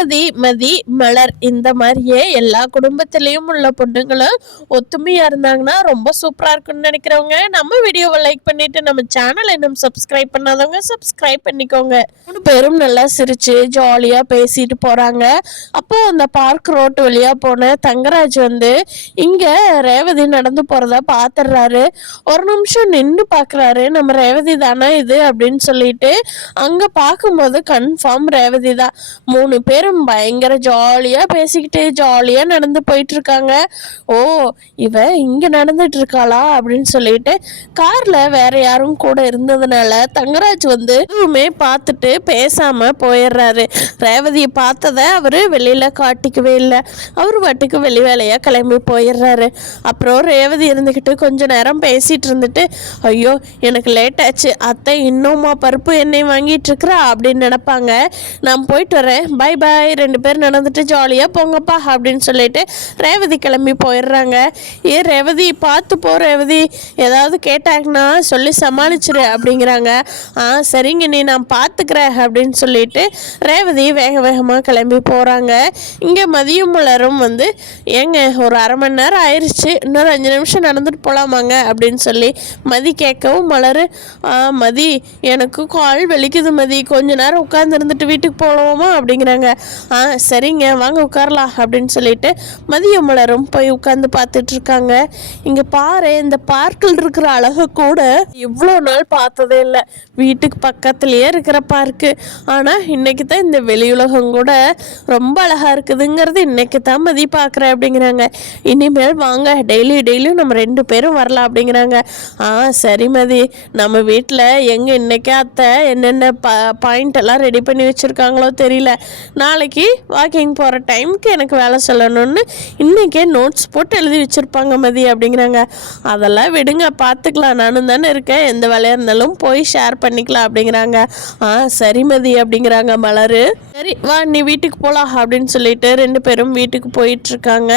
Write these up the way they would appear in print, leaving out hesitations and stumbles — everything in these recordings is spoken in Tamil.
ரேவதி, மதி, மலர் இந்த மாதிரியே எல்லா குடும்பத்திலையும் உள்ள பொண்ணுங்களும் ஒத்துமையா இருந்தாங்கன்னா ரொம்ப சூப்பரா இருக்கும்னு நினைக்கிறவங்க நம்ம வீடியோவை லைக் பண்ணிட்டு நம்ம சேனல் இன்னும் சப்ஸ்கிரைப் பண்ணாதவங்க சப்ஸ்கிரைப் பண்ணிக்கோங்க. 3 பேரும் நல்லா சிரிச்சு ஜாலியா பேசிட்டு போறாங்க. அப்போ அந்த பார்க் ரோட்டு வழியா போன தங்கராஜ் இங்க ரேவதி நடந்து போறதா பாத்துறாரு. ஒரு நிமிஷம் நின்று பாக்குறாரு, நம்ம ரேவதி தானே இது அப்படின்னு சொல்லிட்டு அங்க பார்க்கும்போது கன்ஃபார்ம் ரேவதி தான். 3 பேரும் பயங்கர ஜாலியா பேசிக்கிட்டு ஜாலியா நடந்து போயிட்டு இருக்காங்க. ஓ, இவ இங்க நடந்துட்டு இருக்காளா அப்படின்னு சொல்லிட்டு கார்ல வேற யாரும் கூட இருந்ததுனால தங்கராஜ் எதுவுமே பார்த்துட்டு பேசாம போயிடுறாரு. ரேவதியை பார்த்ததை அவரு வெளியில காட்டிக்கவே இல்லை. அவர் பாட்டுக்கு வெளி வேலையா கிளம்பி போயிடுறாரு. அப்புறம் ரேவதி இருந்துக்கிட்டு கொஞ்ச நேரம் பேசிட்டு இருந்துட்டு, ஐயோ எனக்கு லேட் ஆச்சு, அத்தை இன்னுமா பருப்பு எண்ணெய் வாங்கிட்டு இருக்கிறா அப்படின்னு நினைப்பாங்க. நான் போயிட்டு வரேன், பை பாய், 2 பேர் நடந்துட்டு ஜாலியாக போங்கப்பா அப்படின்னு சொல்லிட்டு ரேவதி கிளம்பி போயிடுறாங்க. ரேவதி பார்த்து போ ரேவதி, ஏதாவது கேட்டாங்கன்னா சொல்லி சமாளிச்சிரு அப்படிங்கிறாங்க. சரிங்க நீ நான் பார்த்துக்கிறேன் அப்படின்னு சொல்லிட்டு ரேவதி வேக வேகமாக கிளம்பி போகிறாங்க. இங்கே மதியம் மலரும் ஏங்க ஒரு அரை மணி நேரம் ஆயிடுச்சு, இன்னொரு 5 நிமிஷம் நடந்துட்டு போகலாமாங்க அப்படின்னு சொல்லி மதி கேட்கவும் மலர், மதி எனக்கு கால் வலிக்குது மதி, கொஞ்ச நேரம் உட்கார்ந்து இருந்துட்டு வீட்டுக்கு போகலாமா அப்படிங்கிறாங்க. சரிங்க வாங்க உட்காரலாம் அப்படின்னு சொல்லிட்டு மதியம் மலரும் போய் உட்காந்து பார்த்துட்டு இருக்காங்க. இங்கே பாரு, இந்த பார்க்கில் இருக்கிற அழகு கூட இவ்வளோ நாள் பார்த்ததே இல்லை. வீட்டுக்கு பக்கத்துலேயே இருக்கிற பார்க்கு, ஆனால் இன்னைக்கு தான் இந்த வெளியுலகம் கூட ரொம்ப அழகாக இருக்குதுங்கிறது இன்னைக்கு தான் மதி பார்க்குறேன் அப்படிங்கிறாங்க. இனிமேல் வாங்க டெய்லியும் நம்ம 2 பேரும் வரலாம் அப்படிங்கிறாங்க. சரி மதி, நம்ம வீட்டில் எங்கே இன்னைக்கே அத்தை என்னென்ன பாயிண்ட் எல்லாம் ரெடி பண்ணி வச்சுருக்காங்களோ தெரியல, நாளைக்கு வாக்கிங் போகிற டைமுக்கு எனக்கு வேலை சொல்லணும்னு இன்றைக்கே நோட்ஸ் போட்டு எழுதி வச்சுருப்பாங்க மதி அப்படிங்கிறாங்க. அதெல்லாம் விடுங்க பார்த்துக்கலாம், நானும் தானே இருக்கேன், எந்த வேலையாக இருந்தாலும் போய் ஷேர் பண்ணிக்கலாம் அப்படிங்கிறாங்க. சரி மதி அப்படிங்கிறாங்க மலர். சரி வா நீ வீட்டுக்கு போகலாம் அப்படின்னு சொல்லிட்டு 2 பேரும் வீட்டுக்கு போயிட்டுருக்காங்க.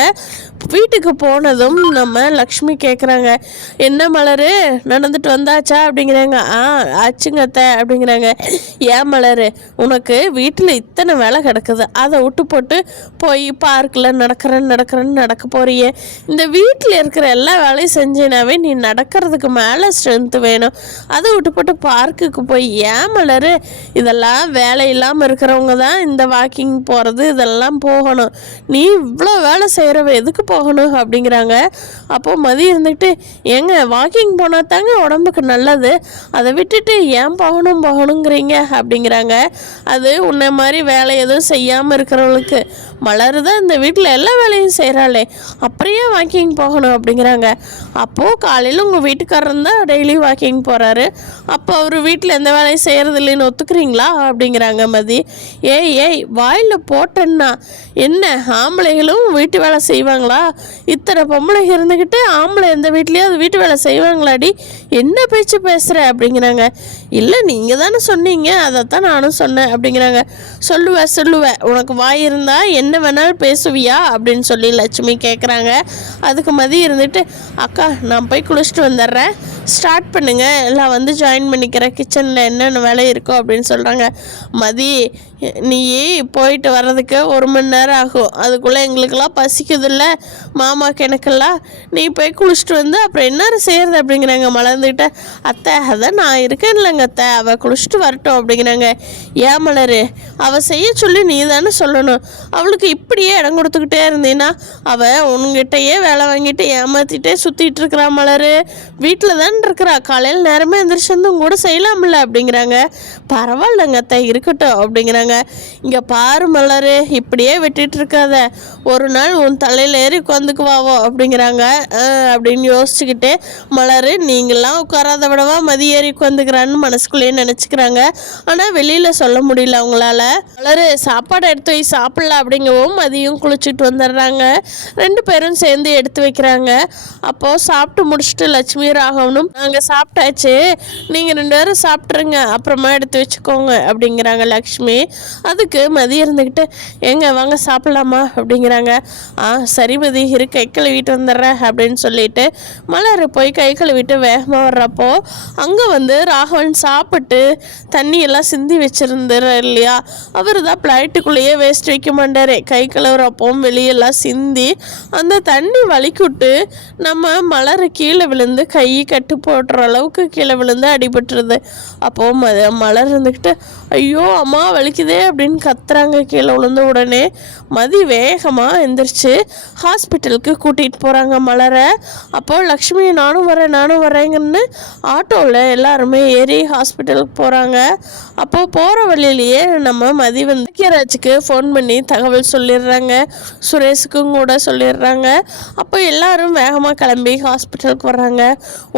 வீட்டுக்கு போனதும் நம்ம லக்ஷ்மி கேட்குறாங்க, என்ன மலர் நடந்துட்டு வந்தாச்சா அப்படிங்கிறாங்க. ஆச்சுங்க அத்தை அப்படிங்கிறாங்க. ஏன் மலர், உனக்கு வீட்டில் இத்தனை வேலை கிடக்குது, அதை விட்டு போட்டு போய் பார்க்கில் நடக்கிறேன்னு நடக்க போறியே. இந்த வீட்டில் இருக்கிற எல்லா வேலையும் செஞ்சினாவே நீ நடக்கிறதுக்கு மேலே ஸ்ட்ரென்த்து வேணும், அதை விட்டு போட்டு பார்க்குக்கு போய் ஏன் மலர், இதெல்லாம் வேலை இல்லாமல் இருக்கிறவங்க தான் இந்த வாக்கிங் போகிறது இதெல்லாம் போகணும், நீ இவ்வளோ வேலை செய்கிறவ எதுக்கு போகணும் அப்படிங்கிறாங்க. அப்போது மதி இருந்துக்கிட்டு, ஏங்க வாக்கிங் போனால் தாங்க உடம்புக்கு நல்லது, அதை விட்டுட்டு ஏன் போகணுங்கிறீங்க அப்படிங்கிறாங்க. அது உன்னை மாதிரி வேலை எதுவும் செய்யாமல் இருக்கிறவங்களுக்கு, மலர் தான் இந்த வீட்டில் எல்லா வேலையும் செய்கிறாளே, அப்படியே வாக்கிங் போகணும் அப்படிங்கிறாங்க. அப்போது காலையில் உங்கள் வீட்டுக்காரர் தான் டெய்லி வாக்கிங் போகிறாரு, அப்போ அவர் வீட்டில் எந்த வேலையும் செய்கிறது இல்லைன்னு ஒத்துக்கிறீங்களா அப்படிங்கிறாங்க மதி. ஏய் வாயில் போட்டேன்னா என்ன, ஆம்பளைகளும் வீட்டு வேலை செய்வாங்களா, இத்தனை பொம்பளைங்க இருந்துக்கிட்டு ஆம்பளை எந்த வீட்லேயாவது வீட்டு வேலை செய்வாங்களாடி, என்ன பேச்சு பேசுகிற அப்படிங்கிறாங்க. இல்லை நீங்கள் தானே சொன்னீங்க, அதைத்தான் நானும் சொன்னேன் அப்படிங்கிறாங்க. சொல்லுவேன், உனக்கு வாய் இருந்தால் என்ன வேணாலும் பேசுவியா அப்படின்னு சொல்லி லட்சுமி கேட்குறாங்க. அதுக்கு மதி இருந்துட்டு, அக்கா நான் போய் குளிச்சுட்டு வந்துடுறேன், ஸ்டார்ட் பண்ணுங்க, எல்லாம் ஜாயின் பண்ணிக்கிறேன், கிச்சனில் என்னென்ன வேலை இருக்கோ அப்படின்னு சொல்கிறாங்க. மதி நீ போயிட்டு வர்றதுக்கு 1 மணி நேரம் ஆகும், அதுக்குள்ளே எங்களுக்கெல்லாம் பசிக்குதில்ல, மாமாக்கு எனக்கெல்லாம், நீ போய் குளிச்சுட்டு அப்புறம் என்ன செய்கிறது அப்படிங்கிறாங்க. மலர்ந்துக்கிட்ட, அத்தை அதான் நான் இருக்கேன் இல்லைங்க அத்தை, அவள் குளிச்சுட்டு வரட்டும் அப்படிங்கிறாங்க. ஏன் மலர், அவள் செய்ய சொல்லி நீ தானே சொல்லணும், அவளுக்கு இப்படியே இடம் கொடுத்துக்கிட்டே இருந்தீன்னா அவள் உன்கிட்டயே வேலை வாங்கிட்டு ஏமாற்றிட்டே சுற்றிட்டு இருக்கிறா மலர், வீட்டில் தான் இருக்கிறா, காலையில் நேரமே எந்திரிச்சு கூட செய்யலாம்ல அப்படிங்கிறாங்க. பரவாயில்லங்க அத்தை இருக்கட்டும் அப்படிங்கிறாங்க. இங்கே பாரு மலர், இப்படியே விட்டுட்டு இருக்காத, ஒரு நாள் உன் தலையில் ஏறி உட்காந்துக்குவாவோ அப்படிங்கிறாங்க. அப்படின்னு யோசிச்சுக்கிட்டே மலர், நீங்களாம் உட்காராத விடவா மதி ஏறி உட்காந்துக்கிறான்னு மனசுக்குள்ளேயே நினச்சிக்கிறாங்க. ஆனால் வெளியில் சொல்ல முடியல அவங்களால. மலர் சாப்பாடு எடுத்து போய் சாப்பிடலாம் அப்படிங்கவும் மதியம் குளிச்சுட்டு வந்துடுறாங்க. 2 பேரும் சேர்ந்து எடுத்து வைக்கிறாங்க. அப்போது சாப்பிட்டு முடிச்சுட்டு லட்சுமி ராகவனும் மதியும் நாங்கள் சாப்பிட்டாச்சு, நீங்கள் 2 பேரும் சாப்பிட்ருங்க, அப்புறமா எடுத்து வச்சுக்கோங்க அப்படிங்கிறாங்க லக்ஷ்மி. அதுக்கு மதி இருந்துக்கிட்டு எங்க வாங்க சாப்பிட்லாமா அப்படிங்கிறாங்க. சரி மதி இரு, கை கழுவிட்டு வந்துடுறேன் அப்படின்னு சொல்லிட்டு மலர் போய் கை கழுவிட்டு வேகமாக வர்றப்போ அங்கே வந்து ராகவன் சாப்பிட்டு தண்ணியெல்லாம் சிந்தி வச்சுருந்தார் இல்லையா, அவர் தான் பிளைட்டுக்குள்ளேயே வேஸ்ட் வைக்க மாட்டார். கை கழுவுறப்போ வெளியெல்லாம் சிந்தி அந்த தண்ணி வலிக்கிட்டு நம்ம மலர் கீழே விழுந்து கை கட்டு போடுற அளவுக்கு கீழே விழுந்து அடிபட்டுருது. அப்போது மலர் இருந்துக்கிட்டு ஐயோ அம்மா வலிக்குதே அப்படின்னு கத்துறாங்க. கீழே விழுந்த உடனே மதி வேகமாக எந்திரிச்சு ஹாஸ்பிட்டலுக்கு கூட்டிகிட்டு போகிறாங்க மலரை. அப்போது லக்ஷ்மி நானும் வரேங்கன்னு ஆட்டோவில் எல்லாருமே ஏறி ஹாஸ்பிட்டலுக்கு போகிறாங்க. அப்போது போகிற வழியிலேயே நம்ம மதி வந்து பாக்கியராஜுக்கு ஃபோன் பண்ணி தகவல் சொல்லிடுறாங்க, சுரேஷுக்கும் கூட சொல்லிடுறாங்க. அப்போ எல்லாரும் வேகமாக கிளம்பி ஹாஸ்பிட்டலுக்கு வர்றாங்க.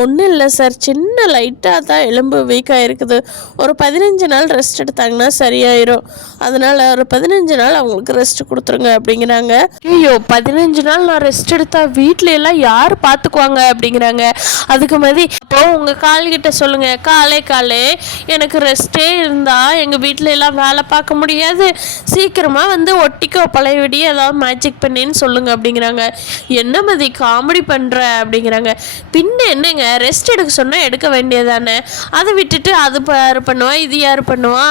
ஒன்றும் இல்லை சார், சின்ன லைட்டாக தான் எலும்பு வீக்காக இருக்குது, ஒரு 15 நாள் ரெஸ்ட் எடுத்தாங்கன்னா சரியாயிரும், அதனால் ஒரு 15 நாள் அவங்களுக்கு ரெஸ்ட் கொடுத்துருங்க அப்படிங்கிறாங்க. ஐயோ 15 நாள் நான் ரெஸ்ட் எடுத்தா வீட்டில எல்லாம் யார் பார்த்துக்குவாங்க அப்படிங்கிறாங்க. அதுக்கு மாதிரி அப்போ உங்கள் கால்கிட்ட சொல்லுங்கள், காலே எனக்கு ரெஸ்ட்டே இருந்தால் எங்கள் வீட்டில எல்லாம் வேலை பார்க்க முடியாது, சீக்கிரமாக வந்து ஒட்டிக்கோ பழைய விடி ஏதாவது மேஜிக் பண்ணின்னு சொல்லுங்க அப்படிங்கிறாங்க. என்ன மதி காமெடி பண்ணுற அப்படிங்கிறாங்க. பின்ன என்னங்க, ரெஸ்ட் எடுக்க சொன்னால் எடுக்க வேண்டியதானே, அதை விட்டுட்டு அது யார் பண்ணுவா இது யார் பண்ணுவா,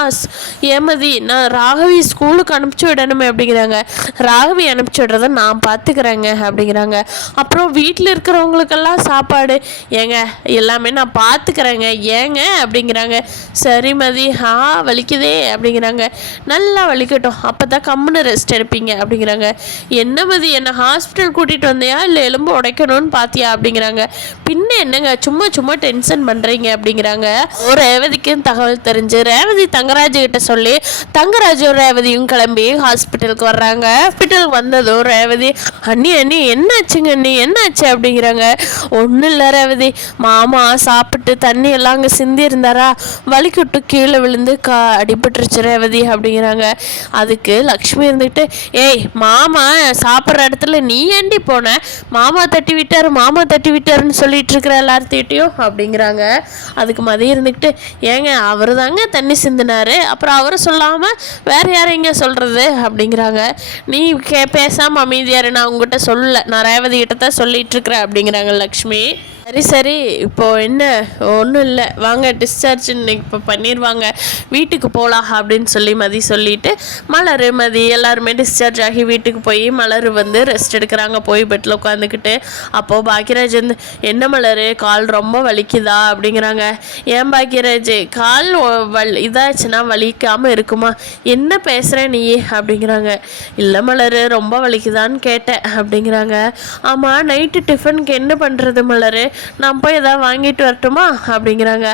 ஏமதி நான் ராகவி ஸ்கூலுக்கு அனுப்பிச்சி விடணுமே அப்படிங்கிறாங்க. ராகவி அனுப்பிச்சி விடுறத நான் பார்த்துக்கிறேங்க அப்படிங்கிறாங்க. அப்புறம் வீட்டில் இருக்கிறவங்களுக்கெல்லாம் சாப்பாடு ஏங்க எல்லாமே நான் பார்த்துக்கிறேங்க ஏங்க அப்படிங்கிறாங்க. சரி மதி வலிக்குதே அப்படிங்கிறாங்க. நல்லா வலிக்கட்டும், அப்போ தான் கம்முன்னு ரெஸ்ட் எடுப்பீங்க அப்படிங்கிறாங்க. என்ன மதி என்னை ஹாஸ்பிட்டல் கூட்டிகிட்டு வந்தியா இல்லை எலும்பு உடைக்கணும்னு பார்த்தியா அப்படிங்கிறாங்க. பின்ன என்னங்க சும்மா டென்ஷன் பண்ணுறீங்க அப்படிங்கிறாங்க. ஒரு ரேவதிக்கும் தகவல் தெரிஞ்சு ரேவதி தங்கராஜு கிட்ட சொல்லி தங்கராஜும் ரேவதியும் கிளம்பி ஹாஸ்பிட்டலுக்கு வர்றாங்க. ஹாஸ்பிட்டலுக்கு வந்ததும் ரேவதி அண்ணி என்னாச்சுங்க அண்ணி என்னாச்சு அப்படிங்கிறாங்க. ஒன்றும் இல்லை ரேவதி, மாமா சாப்பிட்டு தண்ணி எல்லாம் அங்கே சிந்தி இருந்தாரா, வலிக்கிட்டு கீழே விழுந்து அடிபட்டுருச்சு ரேவதி அப்படிங்கிறாங்க. அதுக்கு லக்ஷ்மி இருந்துக்கிட்டு ஏய் மாமா சாப்பிட்ற இடத்துல நீ ஏண்டி போன, மாமா தட்டி விட்டாருன்னு சொல்லிட்டு இருக்கிற எல்லார்த்திட்டையும் அப்படிங்கிறாங்க. அதுக்கு மதியம் இருந்துக்கிட்டு ஏங்க அவர் தாங்க தண்ணி சிந்தினாரு, அப்புறம் அவரை சொல்லாமல் வேறு யாரைங்க சொல்கிறது அப்படிங்கிறாங்க. நீ பேசாமல் அமைதியாரு, நான் உங்ககிட்ட சொல்லலை, நான் ரேவதி கிட்ட தான் சொல்லிட்டு இருக்கிறேன் அப்படிங்கிறாங்க லக்ஷ்மி. சரி இப்போது என்ன ஒன்றும் இல்லை வாங்க டிஸ்சார்ஜ் இப்போ பண்ணிடுவாங்க, வீட்டுக்கு போகலாம் அப்படின்னு சொல்லி மதி சொல்லிவிட்டு மதி எல்லாருமே டிஸ்சார்ஜ் ஆகி வீட்டுக்கு போய் மலர் வந்து ரெஸ்ட் எடுக்கிறாங்க போய் பெட்டில் உட்காந்துக்கிட்டு. அப்போது பாக்கியராஜ் வந்து என்ன மலர் கால் ரொம்ப வலிக்குதா அப்படிங்கிறாங்க. ஏன் பாக்கியராஜ் கால் இதாச்சுன்னா வலிக்காமல் இருக்குமா, என்ன பேசுகிறேன் நீ அப்படிங்கிறாங்க. இல்லை மலர் ரொம்ப வலிக்குதான்னு கேட்டேன் அப்படிங்கிறாங்க. ஆமாம் நைட்டு டிஃபனுக்கு என்ன பண்ணுறது மலர், நான் போய் எதாவது வாங்கிட்டு வரட்டுமா அப்படிங்கிறாங்க.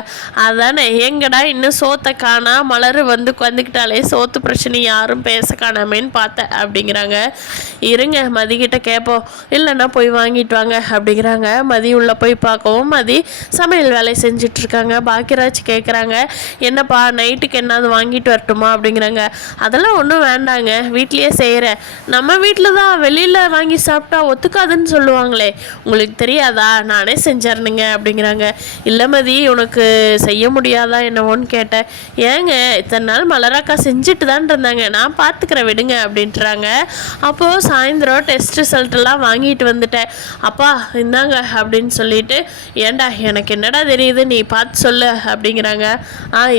அதானே எங்கடா இன்னும் சோத்தை காணா, மலர் வந்து உட்காந்துக்கிட்டாலே சோத்து பிரச்சனை யாரும் பேச காணாமேன்னு பார்த்தேன் அப்படிங்கிறாங்க. இருங்க மதிக்கிட்ட கேட்போம், இல்லைன்னா போய் வாங்கிட்டு வாங்க அப்படிங்கிறாங்க. மதி உள்ளே போய் பார்க்கவும் மதி சமையல் வேலை செஞ்சிட்ருக்காங்க. பாக்கியராஜ் கேட்குறாங்க என்னப்பா நைட்டுக்கு என்னாவது வாங்கிட்டு வரட்டுமா அப்படிங்கிறாங்க. அதெல்லாம் ஒன்றும் வேண்டாங்க, வீட்லேயே செய்கிறேன், நம்ம வீட்டில் தான் வெளியில் வாங்கி சாப்பிட்டா ஒத்துக்காதுன்னு சொல்லுவாங்களே, உங்களுக்கு தெரியாதா, நானே செஞ்சிடணுங்க அப்படிங்கிறாங்க. இல்லை மதி உனக்கு செய்ய முடியாதா என்னவோன்னு கேட்டேன். ஏங்க இத்தனை நாள் மலராக்கா செஞ்சுட்டு தான் இருந்தாங்க, நான் பார்த்துக்கிறேன் விடுங்க அப்படின்ட்டுறாங்க. அப்போது சாயந்தரம் டெஸ்ட் ரிசல்ட்டெல்லாம் வாங்கிட்டு வந்துட்டேன், அப்பா இந்தாங்க அப்படின்னு சொல்லிட்டு ஏண்டா எனக்கு என்னடா தெரியுது நீ பார்த்து சொல்லு அப்படிங்கிறாங்க.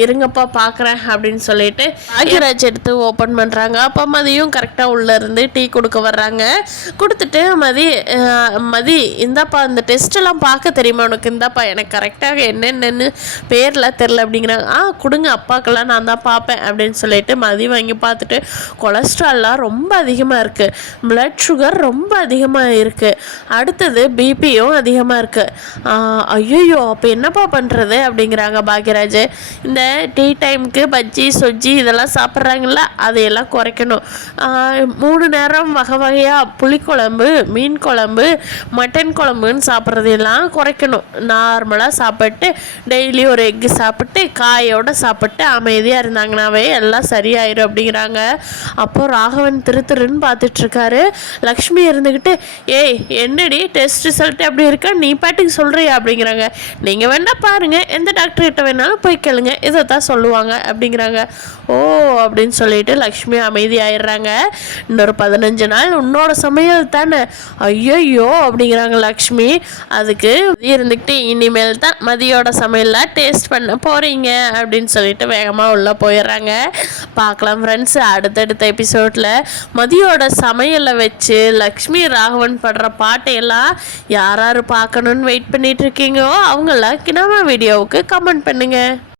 இருங்கப்பா பார்க்குறேன் அப்படின்னு சொல்லிட்டு பாக்கியராஜ் எடுத்து ஓப்பன் பண்ணுறாங்க. அப்போ மதியும் கரெக்டாக உள்ளேருந்து டீ கொடுக்க வர்றாங்க. கொடுத்துட்டு மதி இந்தாப்பா இந்த டெஸ்ட்டெல்லாம் பார்க்க தெரியுமா உனக்கு, இந்தாப்பா எனக்கு கரெக்டாக என்னென்னு பேர்லாம் தெரில அப்படிங்கிறாங்க. கொடுங்க அப்பாக்கெல்லாம் நான் தான் பார்ப்பேன் அப்படின்னு சொல்லிட்டு மதி வாங்கி பார்த்துட்டு கொலஸ்ட்ரால்லாம் ரொம்ப அதிகமாக இருக்குது, பிளட் சுகர் ரொம்ப அதிகமாக இருக்குது, அடுத்தது பிபியும் அதிகமாக இருக்குது. ஐயோ அப்போ என்னப்பா பண்ணுறது அப்படிங்கிறாங்க பாக்கியராஜ். இந்த டீ டைமுக்கு பஜ்ஜி சொஜ்ஜி இதெல்லாம் சாப்பிட்றாங்கள அதையெல்லாம் குறைக்கணும், 3 நேரம் வகையாக புளிக்குழம்பு மீன் குழம்பு மட்டன் குழம்புன்னு சாப்பிட்றதெல்லாம் குறைக்கணும், நார்மலாக சாப்பிட்டு டெய்லி ஒரு எக்கு சாப்பிட்டு காயோடு சாப்பிட்டு அமைதியாக இருந்தாங்கனாவே எல்லாம் சரியாயிரும் அப்படிங்கிறாங்க. அப்போது ராகவன் திருன்னு பார்த்துட்ருக்காரு. சொல்கிறாரு. லக்ஷ்மி இருந்துக்கிட்டு ஏய் என்னடி டெஸ்ட் ரிசல்ட் அப்படி இருக்கா நீ பாட்டுக்கு சொல்கிறியா அப்படிங்கிறாங்க. நீங்கள் வேணா பாருங்கள், எந்த டாக்டர்கிட்ட வேணாலும் போய் கேளுங்க, இதை தான் சொல்லுவாங்க அப்படிங்கிறாங்க. ஓ அப்படின்னு சொல்லிட்டு லக்ஷ்மி அமைதியாயிடுறாங்க. இன்னொரு 15 நாள் உன்னோட சமையல் தானே, ஐயோ அப்படிங்கிறாங்க லக்ஷ்மி. அதுக்கு இருந்துக்கிட்டு இனிமேல் தான் மதியோட சமையல்லாம் டேஸ்ட் பண்ண போகிறீங்க அப்படின்னு சொல்லிட்டு வேகமாக உள்ளே போயிடுறாங்க. பார்க்கலாம் ஃப்ரெண்ட்ஸ், அடுத்தடுத்த எபிசோடில் மதியோட சமையலை வச்சு லக்ஷ்மி ராகவன் படுற பாட்டையெல்லாம் யார் யார் பார்க்கணுன்னு வெயிட் பண்ணிட்டு இருக்கீங்களோ அவங்களாம் நம்ம வீடியோவுக்கு கமெண்ட் பண்ணுங்கள்.